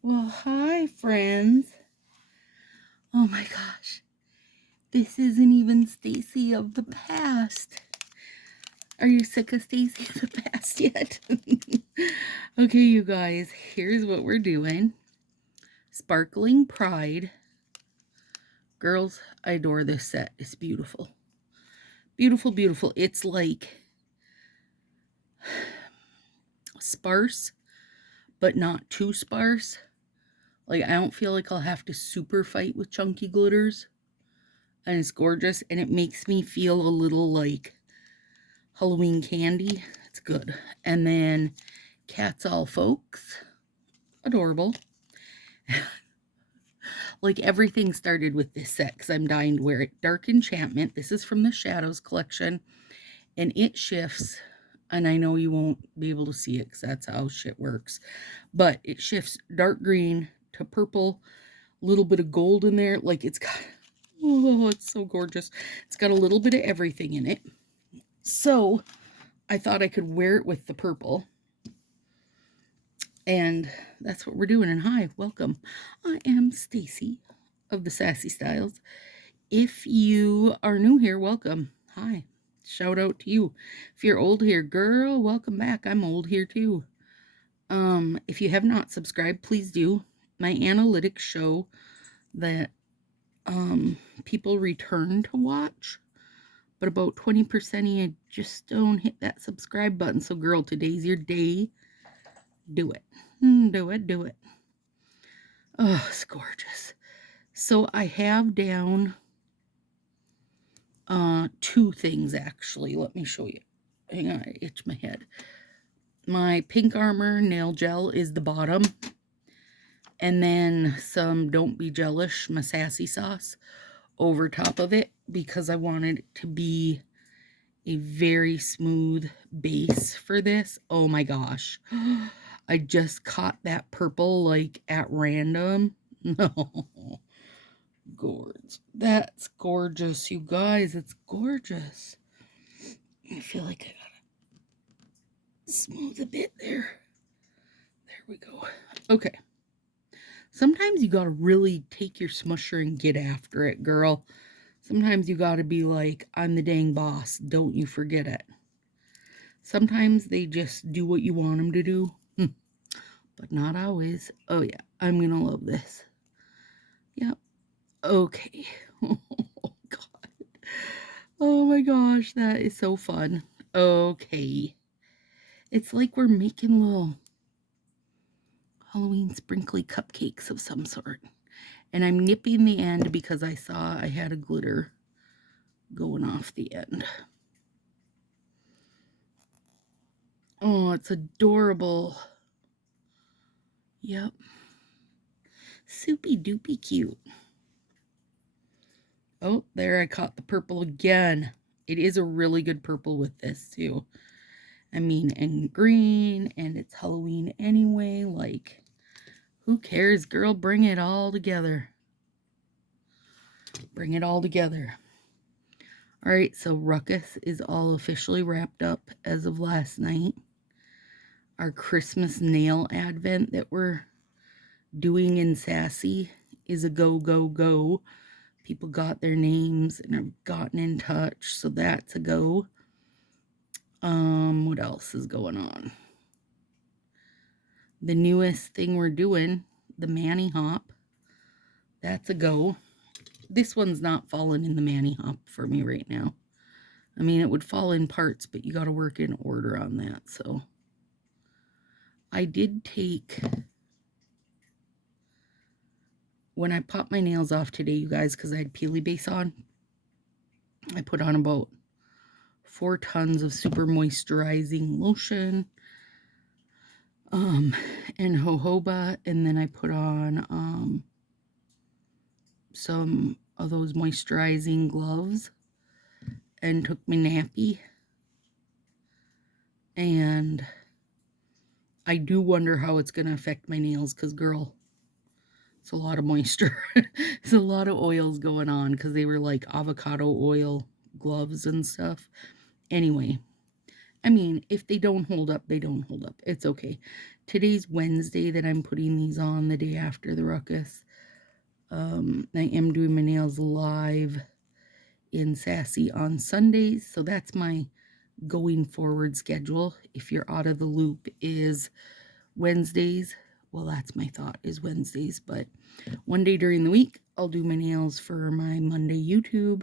Well, hi, friends. Oh my gosh. This isn't even Stacy of the past. Are you sick of Stacy of the past yet? Okay, you guys, here's what we're doing. Sparkling Pride. Girls, I adore this set. It's beautiful. Beautiful, beautiful. It's like sparse, but not too sparse. Like, I don't feel like I'll have to super fight with chunky glitters. And it's gorgeous, and it makes me feel a little like Halloween candy. It's good. And then Cat's All Folks. Adorable. Like everything started with this set because I'm dying to wear it. Dark Enchantment. This is from the Shadows collection. And it shifts. And I know you won't be able to see it because that's how shit works. But it shifts dark green to purple. A little bit of gold in there. Like it's got... Oh, it's so gorgeous. It's got a little bit of everything in it. So I thought I could wear it with the purple. And that's what we're doing. And hi, welcome. I am Stacy of the Sassy Styles. If you are new here, welcome. Hi. Shout out to you. If you're old here, girl, welcome back. I'm old here too. If you have not subscribed, please do. My analytics show that people return to watch, but about 20% of you just don't hit that subscribe button. So girl, today's your day. Do it. Do it. Do it. Oh, it's gorgeous. So I have down two things actually. Let me show you. Hang on, I itch my head. My Pink Armor nail gel is the bottom. And then some Don't Be Jealous, my Sassy sauce over top of it because I wanted it to be a very smooth base for this. Oh my gosh. I just caught that purple like at random. No. Gorgeous. That's gorgeous, you guys. It's gorgeous. I feel like I gotta smooth a bit there. There we go. Okay. Sometimes you gotta really take your smusher and get after it, girl. Sometimes you gotta be like, I'm the dang boss. Don't you forget it. Sometimes they just do what you want them to do. But not always. Oh yeah, I'm gonna love this. Yep. Okay. Oh god. Oh my gosh, that is so fun. Okay. It's like we're making little Halloween sprinkly cupcakes of some sort. And I'm nipping the end because I saw I had a glitter going off the end. Oh, it's adorable. Yep. Soupy doopy cute. Oh, there I caught the purple again. It is a really good purple with this too. I mean, and green, and it's Halloween anyway. Like, who cares, girl? Bring it all together. Bring it all together. All right, so Ruckus is all officially wrapped up as of last night. Our Christmas nail advent that we're doing in Sassy is a go, go, go. People got their names and have gotten in touch, so that's a go. What else is going on? The newest thing we're doing, the Manny Hop, that's a go. This one's not falling in the Manny Hop for me right now. I mean, it would fall in parts, but you got to work in order on that. So I did take, when I popped my nails off today, you guys, because I had Peely Base on, I put on about 4 tons of super moisturizing lotion and jojoba, and then I put on some of those moisturizing gloves and took my nappy. And I do wonder how it's going to affect my nails because, girl, it's a lot of moisture. It's a lot of oils going on because they were like avocado oil gloves and stuff. Anyway, I mean, if they don't hold up, they don't hold up. It's okay. Today's Wednesday that I'm putting these on, the day after the ruckus. I am doing my nails live in Sassy on Sundays, so that's my going forward schedule. If you're out of the loop, is Wednesdays. Well, that's my thought, is Wednesdays, but one day during the week, I'll do my nails for my Monday YouTube,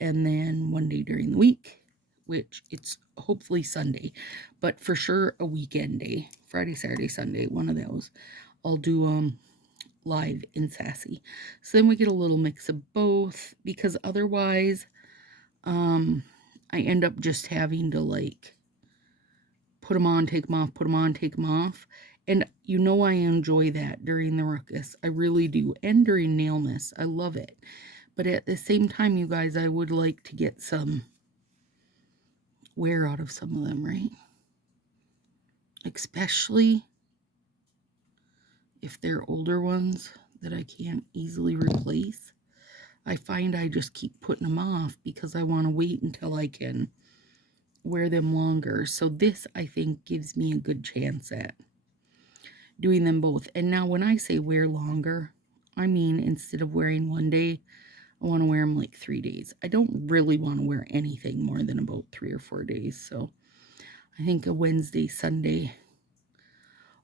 and then one day during the week, which it's hopefully Sunday, but for sure a weekend day, Friday, Saturday, Sunday, one of those. I'll do live in Sassy. So then we get a little mix of both, because otherwise I end up just having to like put them on, take them off, put them on, take them off. And you know I enjoy that during the ruckus. I really do. And during Nailmas. I love it. But at the same time, you guys, I would like to get some wear out of some of them, right? Especially if they're older ones that I can't easily replace. I find I just keep putting them off because I want to wait until I can wear them longer. So this, I think, gives me a good chance at doing them both. And now when I say wear longer, I mean instead of wearing one day, I want to wear them like 3 days. I don't really want to wear anything more than about 3 or 4 days. So I think a Wednesday, Sunday,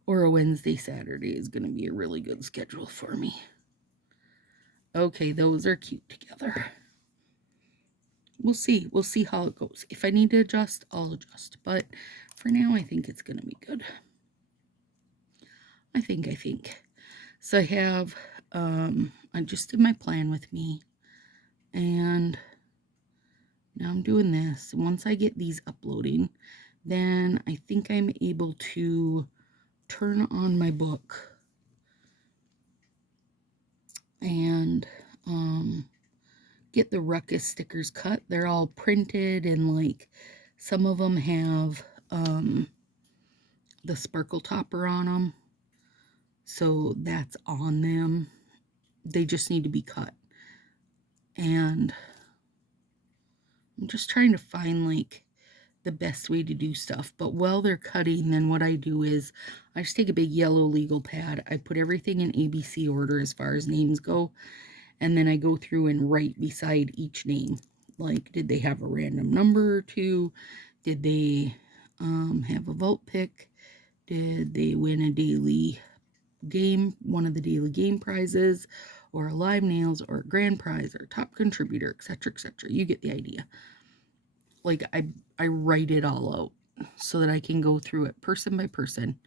or a Wednesday, Saturday is going to be a really good schedule for me. Okay, those are cute together. We'll see. We'll see how it goes. If I need to adjust, I'll adjust. But for now, I think it's going to be good. I think. So I have, I just did my plan with me. And now I'm doing this. Once I get these uploading, then I think I'm able to turn on my book and get the ruckus stickers cut. They're all printed, and like some of them have the sparkle topper on them, so that's on them. They just need to be cut. And I'm just trying to find like the best way to do stuff. But while they're cutting, then what I do is I just take a big yellow legal pad. I put everything in ABC order as far as names go. And then I go through and write beside each name. Like, did they have a random number or two? Did they have a vault pick? Did they win a daily game, one of the daily game prizes, or a live nails, or a grand prize, or top contributor, etc., etc. You get the idea. Like, I write it all out so that I can go through it person by person,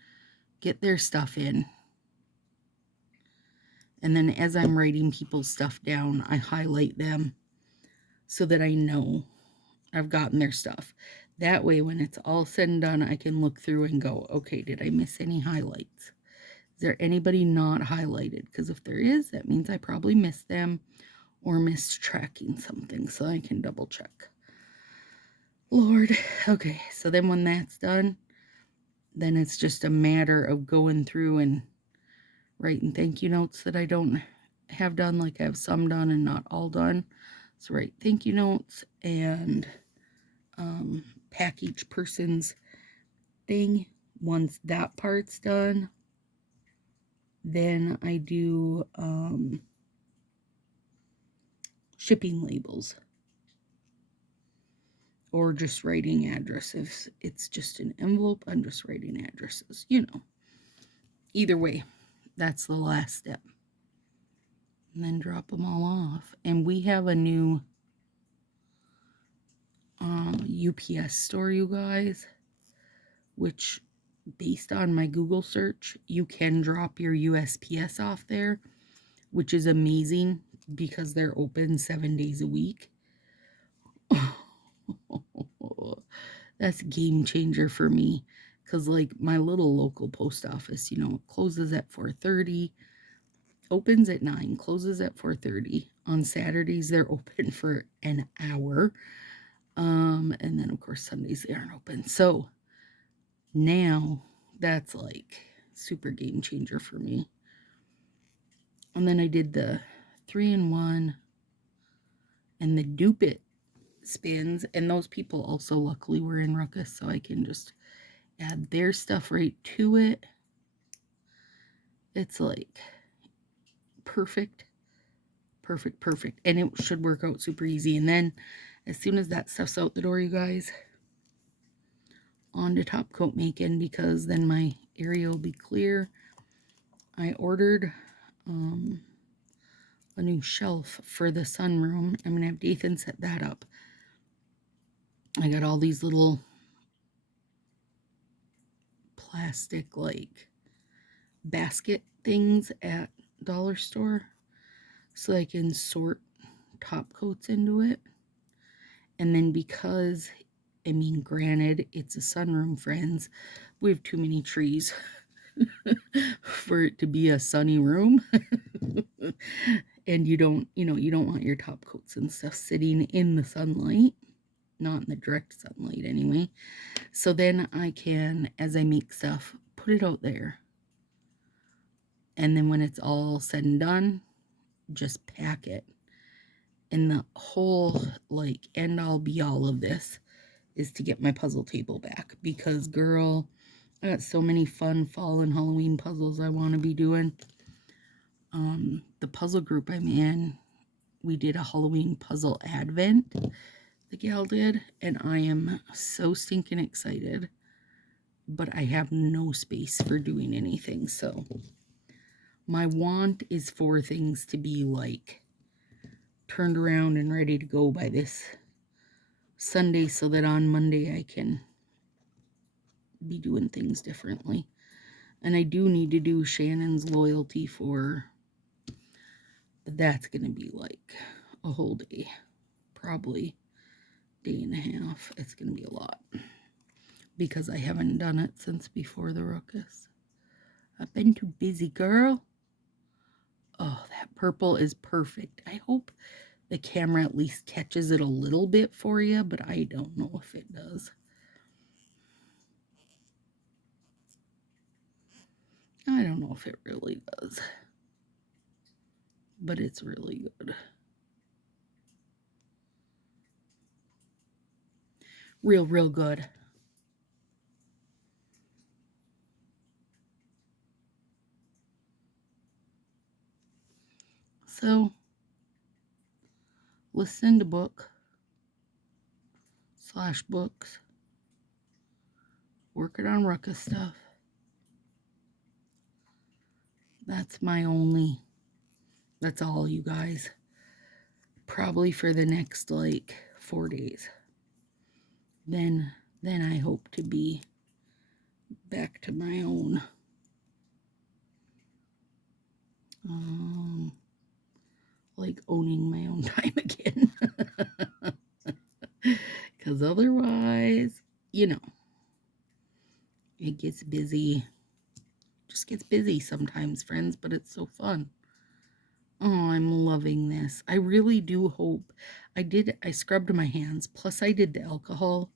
get their stuff in. And then as I'm writing people's stuff down, I highlight them so that I know I've gotten their stuff. That way, when it's all said and done, I can look through and go, okay, did I miss any highlights? Is there anybody not highlighted? Because if there is, that means I probably missed them or missed tracking something, so I can double check. Lord. Okay, so then when that's done, then it's just a matter of going through and writing thank you notes that I don't have done, like I have some done and not all done. So write thank you notes and pack each person's thing. Once that part's done, then I do shipping labels, or just writing addresses. If it's just an envelope, I'm just writing addresses, you know. Either way, that's the last step. And then drop them all off. And we have a new UPS store, you guys, which, based on my Google search, you can drop your USPS off there, which is amazing because they're open 7 days a week. That's a game changer for me, because like my little local post office, you know, it closes at 4:30, opens at 9, closes at 4:30. On Saturdays they're open for an hour, and then of course Sundays they aren't open. So now that's like super game changer for me. And then I did the 3-in-1 and the Dupe It spins. And those people also luckily were in Ruckus, so I can just add their stuff right to it. It's like perfect, perfect, perfect. And it should work out super easy. And then as soon as that stuff's out the door, you guys, on to top coat making, because then my area will be clear. I ordered a new shelf for the sunroom. I'm gonna have Dathan set that up. I got all these little plastic like basket things at dollar store, so I can sort top coats into it. And then because, I mean, granted, it's a sunroom, friends, we have too many trees for it to be a sunny room. And you don't want your top coats and stuff sitting in the sunlight, not in the direct sunlight anyway. So then I can, as I make stuff, put it out there. And then when it's all said and done, just pack it. And the whole, like, end all be all of this is to get my puzzle table back. Because, girl, I got so many fun fall and Halloween puzzles I want to be doing. The puzzle group I'm in, we did a Halloween puzzle advent, the gal did, and I am so stinking excited. But I have no space for doing anything, so my want is for things to be, like, turned around and ready to go by this Sunday, so that on Monday I can be doing things differently. And I do need to do Shannon's loyalty for, but that's going to be like a whole day, probably day and a half. It's going to be a lot because I haven't done it since before the ruckus. I've been too busy, girl. Oh, that purple is perfect. I hope the camera at least catches it a little bit for you, but I don't know if it does. I don't know if it really does, but it's really good. Real, real good. So, listen to book / books, working on ruckus stuff. That's all, you guys. Probably for the next, like, 4 days. Then I hope to be back to my own. Like owning my own time again. Because otherwise, it gets busy. Just gets busy sometimes, friends, but it's so fun. Oh, I'm loving this. I really do hope. I scrubbed my hands. Plus, I did the alcohol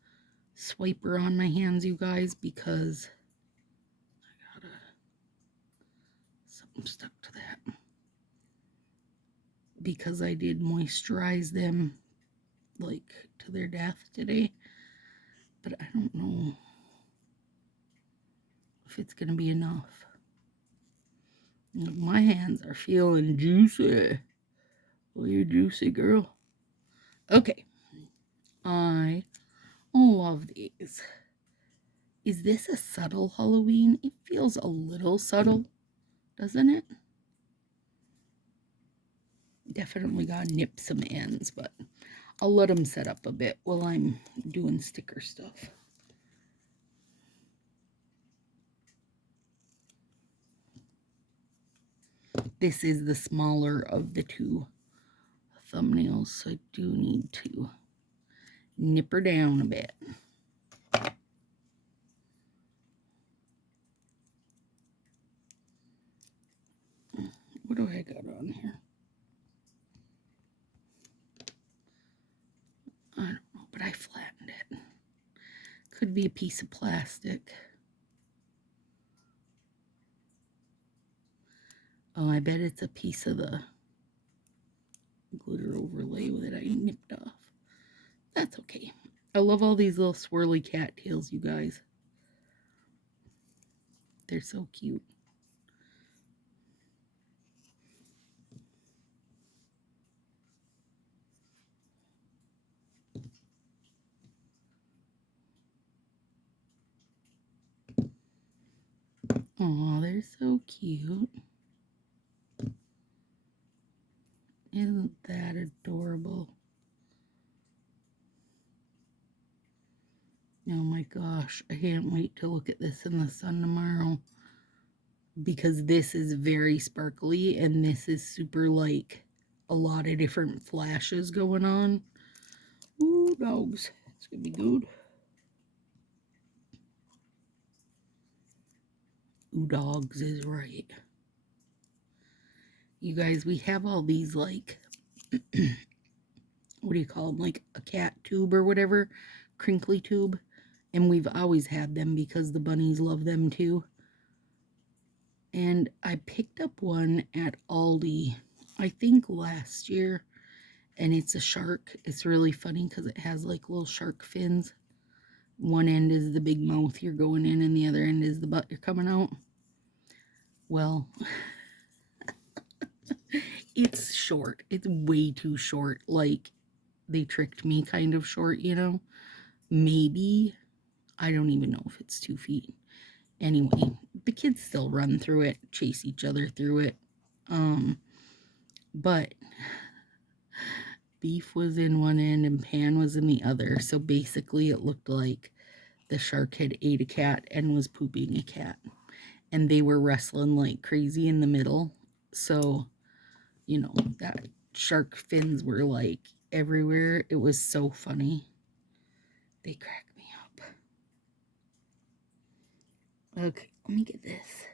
swiper on my hands, you guys, because something stuck to that. Because I did moisturize them, like, to their death today. But I don't know if it's going to be enough. My hands are feeling juicy. Oh, you're juicy, girl. Okay. I love these. Is this a subtle Halloween? It feels a little subtle, doesn't it? Definitely got to nip some ends, but I'll let them set up a bit while I'm doing sticker stuff. This is the smaller of the two thumbnails, so I do need to nip her down a bit. What do I got on here? I don't know, but I flattened it. Could be a piece of plastic. Oh, I bet it's a piece of the glitter overlay that I nipped off. That's okay. I love all these little swirly cattails, you guys. They're so cute. Oh, they're so cute. Isn't that adorable? Oh my gosh, I can't wait to look at this in the sun tomorrow. Because this is very sparkly and this is super like a lot of different flashes going on. Ooh, dogs. It's gonna be good. Ooh, dogs is right. You guys, we have all these like, what do you call them? Like a cat tube or whatever, crinkly tube. And we've always had them because the bunnies love them too. And I picked up one at Aldi, I think last year. And it's a shark. It's really funny because it has like little shark fins. One end is the big mouth you're going in, and the other end is the butt you're coming out. Well, it's short. It's way too short. Like, they tricked me kind of short, you know? Maybe. I don't even know if it's 2 feet. Anyway, the kids still run through it, chase each other through it. But Beef was in one end and Pan was in the other. So basically it looked like the shark had ate a cat and was pooping a cat. And they were wrestling like crazy in the middle. So, you know, that shark fins were like everywhere. It was so funny. They crack me up. Okay, let me get this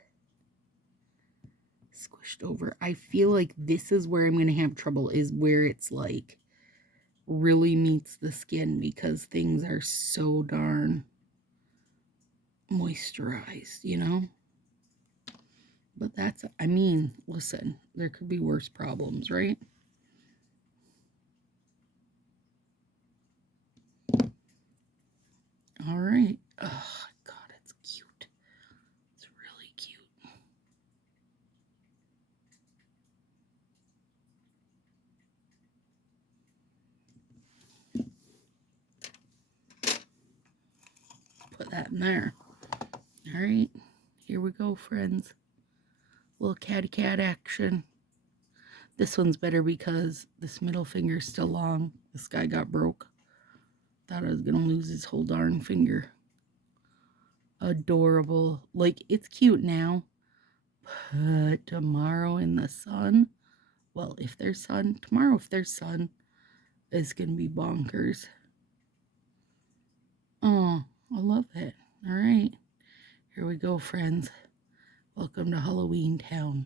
squished over. I feel like this is where I'm going to have trouble, is where it's like really meets the skin because things are so darn moisturized, you know? But that's, I mean, listen, there could be worse problems, right? All right. Oh, God, it's cute. It's really cute. Put that in there. All right. Here we go, friends. Little catty cat action. This one's better because this middle finger's still long. This guy got broke. Thought I was going to lose his whole darn finger. Adorable. Like, it's cute now. But tomorrow in the sun, well, if there's sun, tomorrow if there's sun, it's going to be bonkers. Oh, I love it. All right. Here we go, friends. Welcome to Halloween Town.